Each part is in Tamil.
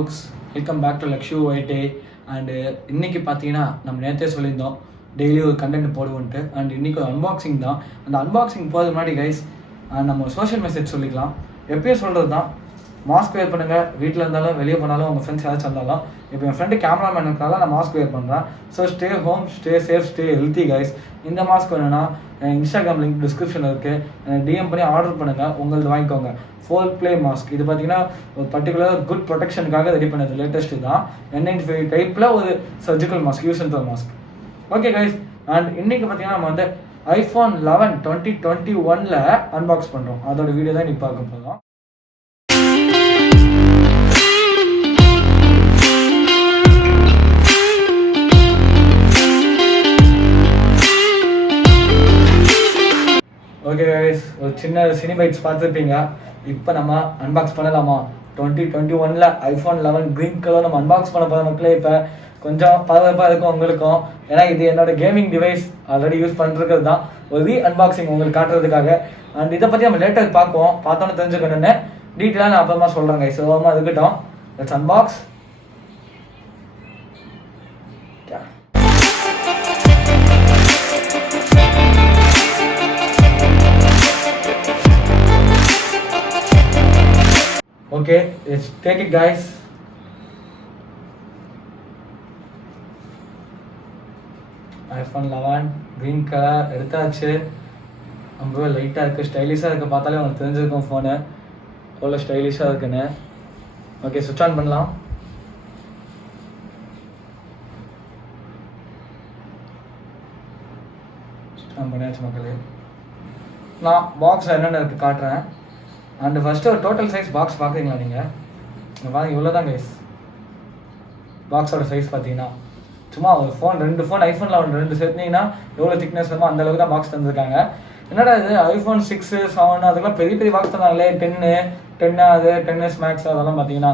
folks, welcome back to Lakshu YT. And இன்னைக்கு பார்த்தீங்கன்னா நம்ம நேற்றே சொல்லியிருந்தோம் டெய்லி ஒரு கண்டென்ட் போடுவோன்ட்டு. அண்ட் இன்றைக்கி ஒரு அன்பாக்சிங் தான். அந்த அன்பாக்சிங் போகிறது முன்னாடி கைஸ் நம்ம சோஷியல் மெசேஜ் சொல்லிக்கலாம். எப்பயும் சொல்கிறது தான், மாஸ்க் வேர் பண்ணுங்கள். வீட்டில் இருந்தாலும் வெளியே போனாலும் உங்கள் ஃப்ரெண்ட்ஸ் யாராச்சும் இருந்தாலும். இப்போ என் ஃப்ரெண்டு கேமராமேன் இருக்கிறனால நான் மாஸ்க் வேர் பண்ணுறேன். So stay home, stay safe, stay healthy guys. இந்த மாஸ்க் வேணும்னா இன்ஸ்டாகிராம் லிங்க் டிஸ்கிரிப்ஷனில் இருக்குது, டிஎம் பண்ணி ஆர்டர் பண்ணுங்கள், உங்களது வாங்கிக்கோங்க. ஃபோல் ப்ளே மாஸ்க் இது பார்த்தீங்கன்னா ஒரு பர்டிகுலர் குட் ப்ரொடெக்ஷனுக்காக ரெடி பண்ணது. லேட்டஸ்ட்டு தான் N95 டைப்பில் ஒரு surgical mask, use and throw mask. Okay guys, and இன்றைக்கி பார்த்தீங்கன்னா நம்ம வந்து iPhone 11 2021 அன்பாக்ஸ் பண்ணுறோம். அதோட வீடியோ தான் இன்றைக்கி பார்க்க போகிறோம். ஓகே கைஸ், ஒரு சின்ன சினிபைட்ஸ் பார்த்துருப்பீங்க. இப்போ நம்ம அன்பாக்ஸ் பண்ணலாமா? 2021 iPhone 11 க்ரீன் கலர் நம்ம அன்பாக்ஸ் பண்ண போகிற மக்களே. இப்போ கொஞ்சம் பரபரப்பாக இருக்கும் உங்களுக்கும், ஏன்னா இது என்னோட கேமிங் டிவைஸ், ஆல்ரெடி யூஸ் பண்ணிருக்கிறது தான். ஒரு அன்பாக்சிங் உங்களுக்கு காட்டுறதுக்காக. அண்ட் இதை பற்றி நம்ம லேட்டர் பார்ப்போம். பார்த்தோன்னு தெரிஞ்சுக்கணுன்னு டீட்டெயிலாக நான் அப்புறமா சொல்கிறேன் கைஸ். ஓரமாக இருக்கட்டும், let's unbox. Okay, let's take it guys. iPhone 11 green color எடுத்தாச்சு. ரொம்ப லைட்டாக இருக்குது, ஸ்டைலிஷாக இருக்குது. பார்த்தாலே உங்களுக்கு தெரிஞ்சிருக்கும் ஃபோனு எவ்வளோ ஸ்டைலிஷாக இருக்குன்னு. ஓகே, சுவிட்ச் ஆன் பண்ணலாம். சுவிட்ச் ஆன் பண்ணியாச்சு மக்களே. நான் பாக்ஸ் என்னென்ன இருக்குது காட்டுறேன். அண்ட் ஃபஸ்ட்டு ஒரு டோட்டல் சைஸ் பாக்ஸ் பார்க்குறீங்களா நீங்கள்? இங்கே பாருங்க, இவ்வளோ தான் கைஸ் பாக்ஸோட சைஸ். பார்த்தீங்கன்னா சும்மா ஒரு ஃபோன், 2 ஃபோன் iPhone 11 2 சேர்த்திங்கன்னா எவ்வளோ திக்னஸ் வேணுமோ அந்தளவுக்கு தான் பாக்ஸ் தந்துருக்காங்க. என்னடா இது iPhone 6, 7 அதுக்கெல்லாம் பெரிய பெரிய பாக்ஸ் தந்தாங்களே. 10 அது 10s Max அதெல்லாம் பார்த்தீங்கன்னா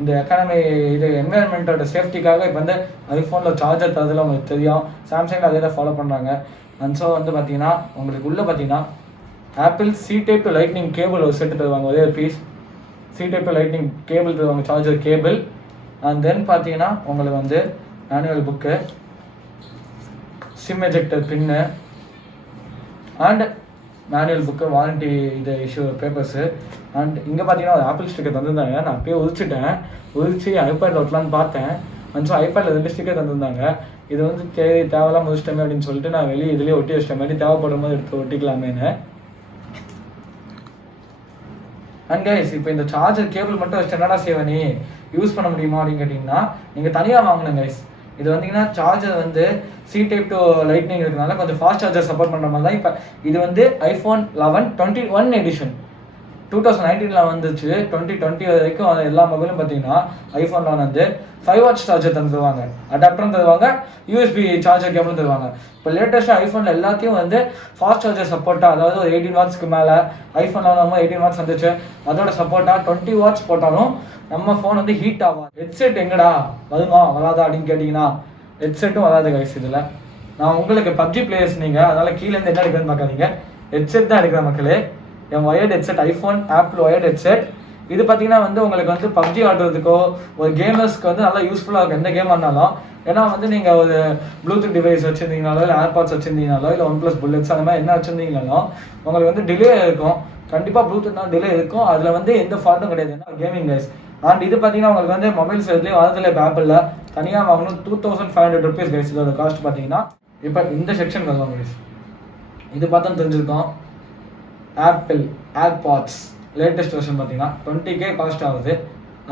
இந்த எக்கானமி இது என்வைரன்மெண்ட்டோட சேஃப்டிக்காக இப்போ வந்து ஐஃபோனில் சார்ஜர் தரதில் உங்களுக்கு தெரியும். சாம்சங்கில் அதே தான் ஃபாலோ பண்ணுறாங்க. அண்ட் ஸோ வந்து பார்த்தீங்கன்னா உங்களுக்கு உள்ளே பார்த்தீங்கன்னா Apple C-type to lightning cable ஒரு செட்டு தருவாங்க, ஒரே ஒரு piece. C-type to lightning cable தருவாங்க, சார்ஜர் கேபிள். அண்ட் தென் பார்த்தீங்கன்னா உங்களுக்கு வந்து manual book, SIM ejector pin and manual book, warranty இது இஷ்யூ பேப்பர்ஸு. அண்ட் இங்கே பார்த்தீங்கன்னா ஒரு ஆப்பிள் ஸ்டிக்கர் தந்துருந்தாங்க. நான் அப்பயே உதிச்சு ஐபேடில் ஒட்டலான்னு பார்த்தேன். அண்ட் ஸோ ஐபேடில் 2 ஸ்டிக்கர் தந்துருந்தாங்க. இது வந்து தேவையெல்லாம் முடிச்சிட்டமே அப்படின்னு சொல்லிட்டு நான் வெளியே இதுலேயே ஒட்டி வச்சிட்டேன். மாதிரி தேவைப்படும் போது எடுத்து ஒட்டிக்கலாமேன்னு. அண்ட் கைஸ், இப்போ இந்த சார்ஜர் கேபிள் மட்டும் வச்சு என்னடா சேவை நீ யூஸ் பண்ண முடியுமா அப்படின்னு கேட்டிங்கன்னா நீங்கள் தனியாக வாங்கணும் கைஸ். இது வந்தீங்கன்னா சார்ஜர் வந்து C-type to லைட்னிங் இருக்கிறதுனால கொஞ்சம் ஃபாஸ்ட் சார்ஜர் சப்போர்ட் பண்ணுற மாதிரி தான். இப்போ இது வந்து iPhone 11 21 எடிஷன் 2019 வந்துச்சு. 2020 வரைக்கும் எல்லா மொபைலும் பார்த்தீங்கன்னா iPhone 11 வந்து 5 வாட்ஸ் சார்ஜர் தருவாங்க, அடாப்டரும் தருவாங்க, USB சார்ஜர் கேபிளும் தருவாங்க. இப்போ லேட்டஸ்ட்டாக ஐஃபோனில் எல்லாத்தையும் வந்து ஃபாஸ்ட் சார்ஜர் சப்போர்ட்டாக, அதாவது ஒரு 18 வாட்ஸ்க்கு மேலே iPhone 11 18 வாட்ஸ் வந்துச்சு. அதோட சப்போர்ட்டாக 20 வாட்ஸ் போட்டாலும் நம்ம ஃபோன் வந்து ஹீட் ஆகும். ஹெட்செட் எங்கடா வருமா வராதா அப்படின்னு கேட்டிங்கன்னா ஹெட்செட்டும் வராது கைஸ். இதில் நான் உங்களுக்கு PUBG பிளேயர்ஸ் நீங்கள், அதனால் கீழேருந்து என்ன எடுக்கிறேன்னு பார்க்காதீங்க, ஹெட்செட் தான் எடுக்கிற மக்களே. என் wired headset, iPhone Apple wired headset. இது பார்த்தீங்கன்னா வந்து உங்களுக்கு வந்து PUBG ஆடுறதுக்கோ ஒரு கேமர்ஸ்க்கு வந்து நல்லா யூஸ்ஃபுல்லாக இருக்கும், எந்த கேம் ஆனாலும். ஏன்னா வந்து நீங்கள் ஒரு ப்ளூடூத் டிவைஸ் வச்சுருந்தீங்கனாலோ, இல்லை ஏர்பாட்ஸ் வச்சுருந்தீங்கனாலோ, இல்லை OnePlus புல்லட்ஸ் அந்த மாதிரி என்ன வச்சுருந்தீங்கனாலும் உங்களுக்கு வந்து டிலே இருக்கும். கண்டிப்பாக ப்ளூடூத் தான் டிலே இருக்கும். அதில் வந்து எந்த ஃபால்ட்டும் கிடையாது, ஏன்னா கேமிங் கைஸ். அண்ட் இது பார்த்தீங்கன்னா உங்களுக்கு வந்து மொபைல்ஸ் இதுலேயே வரதில்லை. இப்போ ஆப்பிளில் தனியாக வாங்கணும், 2500 rupees கைஸ் இதோட காஸ்ட் பார்த்தீங்கன்னா. இப்போ இந்த செக்ஷன் வருவாங்க கைஸ். இது பார்த்தா தெரிஞ்சிருக்கோம், ஆப்பிள் ஏர்பாட்ஸ் லேட்டஸ்ட் வெர்ஷன் பார்த்தீங்கன்னா 20K காஸ்ட் ஆகுது.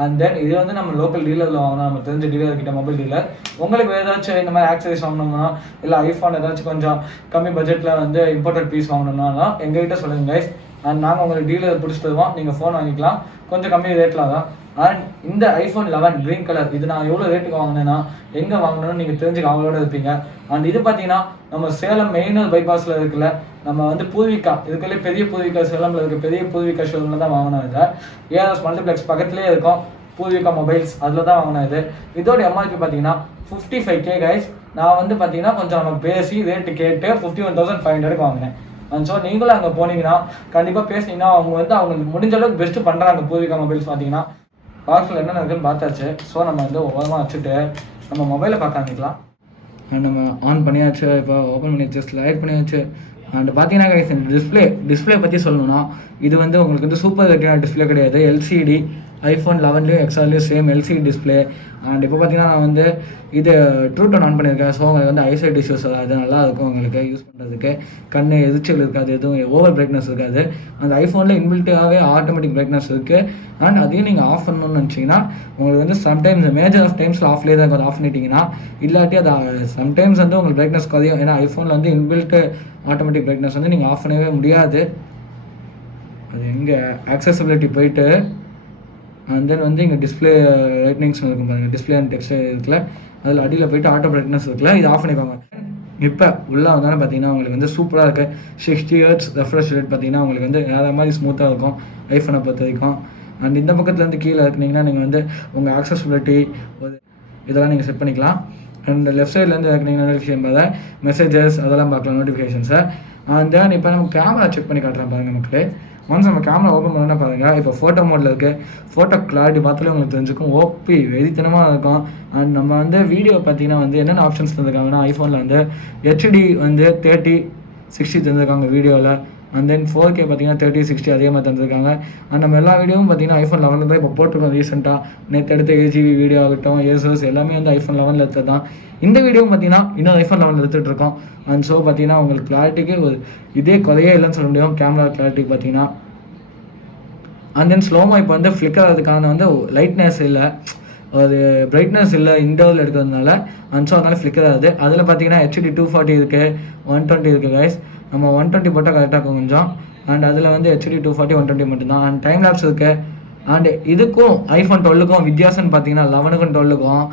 அண்ட் தென் இது வந்து நம்ம லோக்கல் டீலரில் வாங்கணும், நம்ம தெரிஞ்ச டீலர்கிட்ட, மொபைல் டீலர். உங்களுக்கு ஏதாச்சும் இந்த மாதிரி ஆக்சரிஸ் வாங்கணும்னா, இல்லை ஐஃபோன் ஏதாச்சும் கொஞ்சம் கம்மி பட்ஜெட்டில் வந்து இம்போர்ட்டட் பீஸ் வாங்கணும்னா எங்ககிட்ட சொல்லுங்கள் கைஸ். அண்ட் நாங்கள் உங்களுக்கு டீலர் பிடிச்சி தருவோம், நீங்கள் ஃபோன் வாங்கிக்கலாம் கொஞ்சம் கம்மி ரேட்டில் தான். அண்ட் இந்த iPhone 11 க்ரீன் கலர் இது நான் எவ்வளோ ரேட்டுக்கு வாங்கினேன்னா, எங்கே வாங்கணும்னு நீங்கள் தெரிஞ்சுக்க அவங்களோட இருப்பீங்க. அண்ட் இது பார்த்தீங்கன்னா நம்ம சேலம் மெயினர் பைபாஸில் இருக்குல்ல, நம்ம வந்து பூர்விகா, இதுக்குள்ளே பெரிய பூர்விகா, சேலமில் இருக்க பெரிய பூர்விகா ஷோரூமில் தான் வாங்கினோம். இதை ARS மல்டிப்ளெக்ஸ் பக்கத்துலேயே இருக்கும் பூர்விகா மொபைல்ஸ், அதில் தான் வாங்கினேன். இதோட MRP பார்த்தீங்கன்னா 55K கைஸ். நான் வந்து பார்த்தீங்கன்னா கொஞ்சம் நம்ம பேசி ரேட்டு கேட்டு 51,500 வாங்கினேன். அண்ட் ஸோ நீங்களும் அங்கே போனீங்கன்னா கண்டிப்பாக பேசினீங்கன்னா அவங்க வந்து அவங்க முடிஞ்ச அளவுக்கு பெஸ்ட்டு பண்ணுறாங்க பூர்விகா மொபைல்ஸ் பார்த்தீங்கன்னா. பாக்ஸில் என்னென்ன இருக்குன்னு பார்த்தாச்சு. ஸோ நம்ம வந்து ஓரமாக வச்சுட்டு நம்ம மொபைலை பார்க்க ஆரம்பிக்கலாம். அண்ட் நம்ம ஆன் பண்ணியாச்சு, இப்போ ஓப்பன் பண்ணியாச்சு, ஸ்லைட் பண்ணியாச்சு. அண்ட் பார்த்தீங்கன்னா கைஸ் டிஸ்பிளே பற்றி சொல்லணும்னா இது வந்து உங்களுக்கு வந்து சூப்பர் ரெட்டினா டிஸ்பிளே கிடையாது. எல்சிடி iPhone 11லேயும் XRலேயும் சேம் எல்சிடி டிஸ்பிளே. அண்ட் இப்போ பார்த்தீங்கன்னா நான் வந்து இது ட்ரூ டோன் ஆன் பண்ணியிருக்கேன். ஸோ உங்களுக்கு வந்து ஐசைட் இஷ்யூஸ் அது நல்லா இருக்கும் உங்களுக்கு யூஸ் பண்ணுறதுக்கு. கண் எரிச்சல் இருக்காது, எதுவும் ஓவர் பிரைட்னஸ் இருக்காது. அந்த ஐஃபோனில் இன்பில்ட்டாகவே ஆட்டோமேட்டிக் பிரைட்னஸ் இருக்குது. அண்ட் அதையும் நீங்கள் ஆஃப் பண்ணணும்னு நினச்சிங்கன்னா உங்களுக்கு வந்து சம்டைம்ஸ் மேஜர் ஆஃப் டைம்ஸில் ஆஃப்லேயே தான் இருக்கும். ஆஃப் பண்ணிட்டீங்கன்னா இல்லாட்டி அது சம்டைம்ஸ் வந்து உங்களுக்கு பிரைட்னஸ் குறையும். ஏன்னா ஐஃபோனில் வந்து இன்பில்ட்டு ஆட்டோமேட்டிக் பிரைட்னஸ் வந்து நீங்கள் ஆஃப் பண்ணவே முடியாது. அது எங்கே ஆக்சசிபிலிட்டி போயிட்டு அண்ட் தென் வந்து இங்கே டிஸ்பிளே லைட்னிங்ஸ் இருக்கும் பாருங்கள், டிஸ்பிளே அண்ட் டெக்ஸ்ட் இருக்குல்ல, அதில் அடியில் போய்ட்டு ஆட்டோ பிரைட்னஸ் இருக்குல்ல, இது ஆஃப் பண்ணிப்பாங்க. இப்போ உள்ளே வந்தாலும் பார்த்தீங்கன்னா உங்களுக்கு வந்து சூப்பராக இருக்குது. 60 Hz ரெஃப்ரெஷ் ரேட் பார்த்தீங்கன்னா உங்களுக்கு வந்து வேறு மாதிரி ஸ்மூத்தாக இருக்கும் ஐஃபோனை பொறுத்த வரைக்கும். அண்ட் இந்த பக்கத்துலேருந்து கீழே இருக்குனீங்கன்னா நீங்கள் வந்து உங்கள் ஆக்சசிபிலிட்டி இதெல்லாம் நீங்கள் செட் பண்ணிக்கலாம். அண்ட் லெஃப்ட் சைட்லேருந்து இருக்குனீங்கன்னா நோட்டிஃபிகேஷன் பார்த்தா மெசேஜஸ் அதெல்லாம் பார்க்கலாம் நோட்டிஃபிகேஷன்ஸை. அண்ட் தென் இப்போ நம்ம கேமரா செக் பண்ணி காட்டுறேன் பாருங்கள் மக்களே. ஒன்ஸ் நம்ம கேமரா ஓப்பன் பண்ணோன்னா பாருங்கள், இப்போ ஃபோட்டோ மோடில் இருக்குது. ஃபோட்டோ கிளாரிட்டி பார்த்தாலே உங்களுக்கு தெரிஞ்சுக்கும், ஓபி வெறித்தனமாக இருக்கும். அண்ட் நம்ம வந்து வீடியோ பார்த்தீங்கன்னா வந்து என்னென்ன ஆப்ஷன்ஸ் தந்துருக்காங்கன்னா ஐஃபோனில் வந்து ஹெச்டி வந்து 30-60 தந்துருக்காங்க வீடியோவில். அண்ட் தென் 4K பார்த்தீங்கன்னா 30-60 அதே மாதிரி தந்துருக்காங்க. அண்ட் நம்ம எல்லா வீடியோவும் பார்த்தீங்கன்னா ஐஃபோன் 11 தான் இப்போ போட்டிருக்கோம் ரீசெண்டாக. நேற்று எடுத்த AGV வீடியோ ஆகட்டும், ஏசஸ் எல்லாமே வந்து ஐஃபோன் 11 எடுத்தது தான். இந்த வீடியோவும் பார்த்தீங்கன்னா இன்னும் ஐஃபோன் 11 எடுத்துகிட்டு இருக்கோம். அண்ட் ஸோ பார்த்தீங்கன்னா உங்களுக்கு கிளாரிட்டிக்கு ஒரு இதே குறையே இல்லைன்னு சொல்ல முடியும் கேமரா கிளாரிட்டிக்கு பார்த்தீங்கன்னா. அண்ட் தென் ஸ்லோமோ இப்போ வந்து ஃப்ளிக்கர் அதுக்கான வந்து லைட்னஸ் இல்லை, ஒரு பிரைட்னஸ் இல்லை இன்டர்வல் எடுக்கிறதுனால. அண்ட் ஸோ அதனால் ஃப்ளிக்கர் ஆகுது. அதில் பார்த்தீங்கன்னா HD 240 இருக்குது, 120 இருக்குது கைஸ். நம்ம 120 போட்டால் கரெக்டாக இருக்கும் கொஞ்சம். அண்ட் அதில் வந்து HD 240 120 மட்டும்தான். அண்ட் டைம் லேப்ஸ் இருக்குது. அண்ட் இதுக்கும் ஐஃபோன் 12க்கும் வித்தியாசம்னு பார்த்தீங்கன்னா 11க்கும் 12க்கும்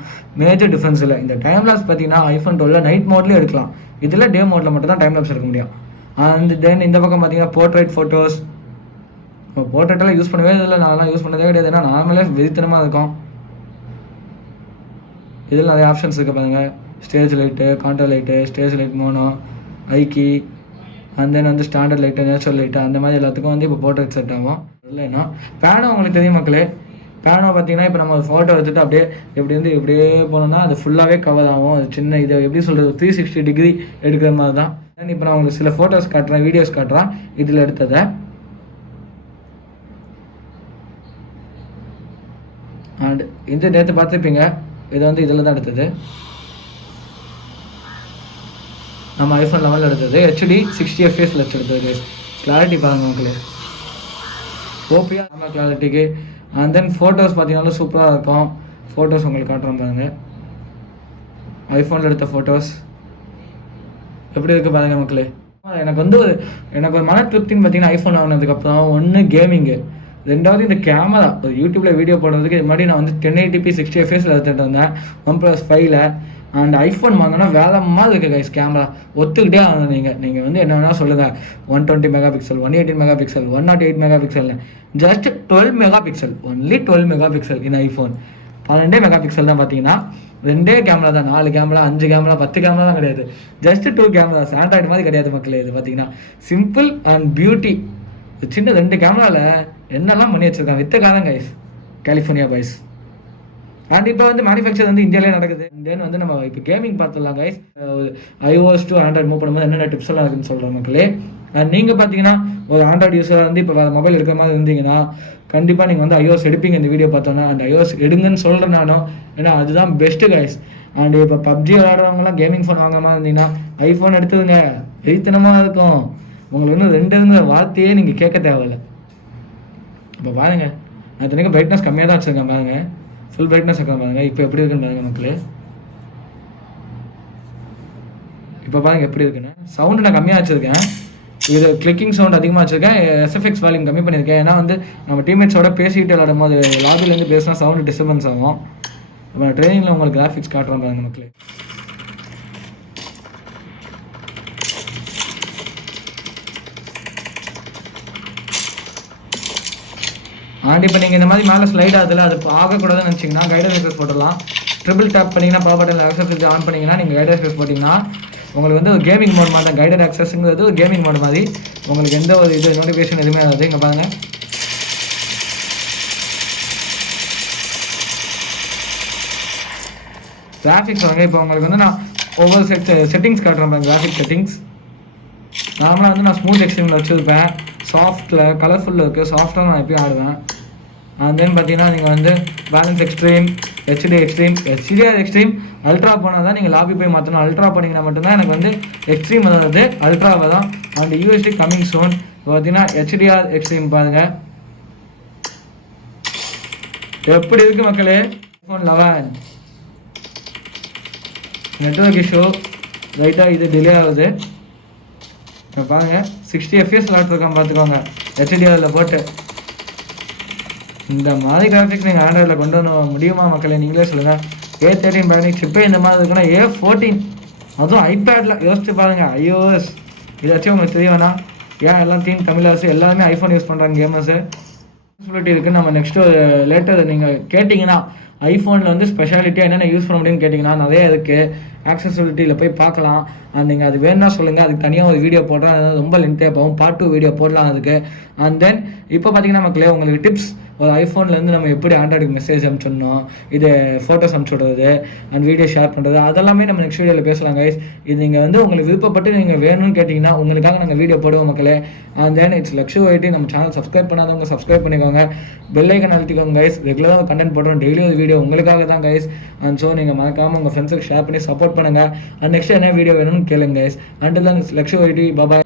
மேஜர் டிஃப்ரென்ஸ் இல்லை. இந்த டைம் லேப்ஸ் பார்த்தீங்கன்னா ஐஃபோன் 12 நைட் மோட்லேயும் எடுக்கலாம், இதில் டே மோடில் மட்டும் தான் டைம் லேப்ஸ் எடுக்க முடியும். அண்ட் தென் இந்த பக்கம் பார்த்தீங்கன்னா போர்ட்ரைட் ஃபோட்டோஸ். போர்ட்ரைட்டெல்லாம் யூஸ் பண்ணவே இல்லை, நான்லாம் யூஸ் பண்ணதே கிடையாது. ஏன்னா நார்மலாக வெறித்தனமாக இருக்கும். இதில் நிறைய ஆப்ஷன்ஸ் இருக்குது பாருங்கள், stage light, contour light, stage light mono, high key, and then வந்து ஸ்டாண்டர்ட் லைட்டு, நேச்சுரல் லைட்டு, அந்த மாதிரி எல்லாத்துக்கும் வந்து இப்போ போர்ட்ரைட் செட் ஆகும். இல்லைன்னா பேனோ உங்களுக்கு தெரியும் மக்களே. பேனோ பார்த்தீங்கன்னா இப்போ நம்ம ஃபோட்டோ எடுத்துகிட்டு அப்படியே எப்படி வந்து இப்படியே போனோம்னா அது ஃபுல்லாகவே கவர் ஆகும். அது சின்ன இது எப்படி சொல்கிறது 360 டிகிரி எடுக்கிற மாதிரி தான். இப்போ நான் உங்களுக்கு சில ஃபோட்டோஸ் காட்டுறேன், வீடியோஸ் காட்டுறேன் இதில் எடுத்ததை. அண்ட் இந்த நேற்று பார்த்துருப்பீங்க, இது வந்து இதில் தான் எடுத்தது, நம்ம ஐஃபோன் 11 எடுத்தது. HD 60 FPS எடுத்தது. கிளாரிட்டி பாருங்கள் மக்களே, ஓபியாக நம்ம கிளாரிட்டிக்கு. அண்ட் தென் ஃபோட்டோஸ் பார்த்தீங்கன்னா சூப்பராக இருக்கும். ஃபோட்டோஸ் உங்களுக்கு காட்டுறோம் பாருங்கள், ஐஃபோனில் எடுத்த ஃபோட்டோஸ் எப்படி இருக்குது பாருங்கள் மக்களே. எனக்கு வந்து எனக்கு ஒரு மன திருப்தின்னு பார்த்தீங்கன்னா ஐஃபோன் வாங்கினதுக்கப்புறம் ஒன்று கேமிங்கு, ரெண்டாவது இந்த கேமரா. ஒரு யூடியூப்பில் வீடியோ போடுறதுக்கு இது மாதிரி நான் வந்து 1080p 60 FPS எடுத்துகிட்டு வந்தேன் OnePlus 5ல். அண்ட் ஐஃபோன் வாங்கினா வேலை மாதிரி இருக்குது கைஸ் கேமரா. ஒத்துக்கிட்டே ஆகணும். நீங்கள் வந்து என்ன வேணால் சொல்லுங்கள், 120 மெகாபிக்சல், 118 மெகாபிக்சல், 108 மெகாபிக்சல்னு, just 12 megapixel, only 12 megapixel in iPhone. 12 megapixel தான் பார்த்தீங்கன்னா, 2 கேமரா தான், 4 கேமரா, 5 கேமரா, 10 கேமரா தான் கிடையாது. Just 2 cameras. ஆண்ட்ராய்டு மாதிரி கிடையாது மக்களே. இது பார்த்தீங்கன்னா சிம்பிள் அண்ட் பியூட்டி. சின்ன 2 கேமராவில் என்னெல்லாம் பண்ணி வச்சுருக்காங்க. வித்த காலம் கைஸ், கலிஃபோர்னியா பாய்ஸ். அண்ட் இப்போ வந்து மேனுஃபேக்சர் வந்து இந்தியாவிலே நடக்குது. தென் வந்து நம்ம இப்போ கேமிங் பார்த்துடலாம் guys. iOS to Android move பண்ணும்போது என்னென்ன டிப்ஸ் எல்லாம் இருக்குன்னு சொல்கிறேன் மக்களே. அண்ட் நீங்கள் பார்த்தீங்கன்னா ஒரு ஆண்ட்ராய்டு யூஸராக வந்து இப்போ மொபைல் எடுக்கிற மாதிரி இருந்தீங்கன்னா கண்டிப்பாக நீங்கள் வந்து iOS எடுப்பீங்க இந்த வீடியோ பார்த்தோன்னா. அண்ட் iOS எடுங்கன்னு சொல்கிறேன் நானும், ஏன்னா அதுதான் பெஸ்ட்டு கைஸ். அண்ட் இப்போ PUBG விளையாடுறவங்களாம் கேமிங் ஃபோன் வாங்க மாதிரி இருந்தீங்கன்னா ஐஃபோன் எடுத்துதுங்க, வெறித்தனமாக இருக்கும். உங்களுக்கு இன்னும் 2 வார்த்தையே நீங்கள் கேட்க தேவையில்லை. இப்போ பாருங்கள், நான் இத்தனைக்கும் பிரைட்னஸ் கம்மியாக தான் வச்சுருக்கேன் பாருங்கள், ஃபுல் பிரைட்னஸ் வைக்கிறேன் பாருங்கள். இப்போ எப்படி இருக்குன்னு பாருங்கள் மக்களே. இப்போ பாருங்கள் எப்படி இருக்குன்னு. சவுண்டு நான் கம்மியாக வச்சுருக்கேன், இது கிளிக்கிங் சவுண்ட் அதிகமாக வச்சுருக்கேன். SFX வால்யூம் கம்மி பண்ணியிருக்கேன். ஏன்னா வந்து நம்ம டீம்மேட்ஸோட பேசிக்கிட்டு விளையாடும் போது லாபிலேருந்து பேசினா சவுண்டு டிஸ்டர்பன்ஸ் ஆகும். இப்போ நான் ட்ரெயினிங்கில் உங்களுக்கு கிராஃபிக்ஸ் காட்டுறேன் பாருங்கள் மக்களே. அண்ட் இப்போ நீங்கள் இந்த மாதிரி மேலே ஸ்லைட் ஆகுதுல, அது ஆகக்கூடாதுன்னு நினச்சிங்கன்னா கைடர் எக்ஸஸ் போட்டுடலாம். ட்ரிபிள் டேப் பண்ணிங்கன்னா பவர் பட்டன் ஆக்சஸ் ஆன் பண்ணிங்கன்னா நீங்கள் கைடர் எக்ஸஸ் போட்டிங்கன்னா உங்களுக்கு வந்து ஒரு கேமிங் மோட் மாதிரி தான். கைடர் ஆக்சஸ்ங்கிறது ஒரு கேமிங் மோட் மாதிரி. உங்களுக்கு எந்த ஒரு இது நோட்டிஃபிகேஷன் எதுவுமே ஆகுது. இங்கே பாருங்கள், கிராஃபிக்ஸ் வாங்க. இப்போ உங்களுக்கு வந்து நான் ஒவ்வொரு செட்டிங்ஸ் காட்டுறேன். கிராஃபிக் செட்டிங்ஸ் நார்மலாக வந்து நான் ஸ்மூத் எக்ஸ்ட்ரீமில் வச்சுருப்பேன். சாஃப்ட்டில் கலர்ஃபுல்லில் இருக்குது. சாஃப்டாக நான் எப்பயும் ஆடுவேன். அண்ட் தென் பார்த்தீங்கன்னா நீங்கள் வந்து balance extreme, HDR extreme ultra போனால் தான் நீங்கள் லாபி போய் மாற்றணும். அல்ட்ரா பண்ணிங்கன்னா மட்டும்தான் எனக்கு வந்து எக்ஸ்ட்ரீம் அதாவது அல்ட்ராவை தான். And USD coming zone. இப்போ பார்த்தீங்கன்னா ஹெச்டிஆர் எக்ஸ்ட்ரீம் பாருங்கள் எப்படி இருக்குது மக்களே. iPhone 11 நெட்வொர்க் இஷ்யூ ரைட்டாக இது டிலே ஆகுது. இப்போ பாருங்கள் 60 FPS விளாட்ருக்கான் பார்த்துக்கோங்க ஹெச்டிஆரில் போட்டு. இந்த மாதிரி கிராஃபிக்ஸ் நீங்கள் ஆண்ட்ராய்டில் கொண்டு வர முடியுமா மக்களே, நீங்களே சொல்லுங்கள். A13 Bionic சிப்பே இந்த மாதிரி இருக்குன்னா A14 அதுவும் ஐபேடில் யோசிச்சு பாருங்கள். iOS இதை வச்சு உங்களுக்கு தெரிய வேணாம். ஏன் எல்லாம் தீம் தமிழாசு எல்லாருமே ஐஃபோன் யூஸ் பண்ணுறாங்க கேமர்ஸு. ஸ்பெஷாலிட்டி இருக்குது. நம்ம நெக்ஸ்ட்டு லேட்டர் நீங்கள் கேட்டிங்கன்னா ஐஃபோனில் வந்து ஸ்பெஷாலிட்டியாக என்னென்ன யூஸ் பண்ண முடியும்னு கேட்டிங்கன்னா நிறைய இருக்குது. ஆக்சசிபிலிட்டியில் போய் பார்க்கலாம். அண்ட் நீங்கள் அது வேணும்னா சொல்லுங்கள், அதுக்கு தனியாக ஒரு வீடியோ போடுறேன். அதாவது ரொம்ப லென்த்தாக போகும். பார்ட் 2 வீடியோ போடலாம் அதுக்கு. அண்ட் தென் இப்போ பார்த்தீங்கன்னா மக்களே உங்களுக்கு டிப்ஸ் ஒரு ஐஃபோன்லேருந்து நம்ம எப்படி ஆண்ட்ராய்டுக்கு மெசேஜ் அனுப்பிச்சிடணும், இது ஃபோட்டோஸ் அனுப்பிச்சி விடுறது அண்ட் வீடியோ ஷேர் பண்ணுறது அதெல்லாமே நம்ம நெக்ஸ்ட் வீடியோவில் பேசலாம் கைஸ். இது நீங்கள் வந்து உங்களுக்கு விருப்பப்பட்டு நீங்கள் வேணும்னு கேட்டிங்கன்னா உங்களுக்காக நாங்கள் வீடியோ போடுவோம் மக்களே. And then it's Lakshu IT. நம்ம சேனல் சப்ஸ்கிரைப் பண்ணாதவங்க சப்ஸ்கிரைப் பண்ணிக்கோங்க. பெல் ஐக்கன் அழுத்திக்கோங்க கைஸ். ரெகுலராக கண்டென்ட் போடுறோம். டெய்லி ஒரு வீடியோ உங்களுக்காக தான் கைஸ். அண்ட் ஸோ நீங்கள் மறக்காமல் உங்கள் ஃப்ரெண்ட்ஸுக்கு ஷேர் பண்ணி சப்போர்ட் பண்ணுங்கள். அண்ட் நெக்ஸ்ட் என்ன வீடியோ வேணும்னு கேளுங்க guys. And then Lakshu IT பாபாய்.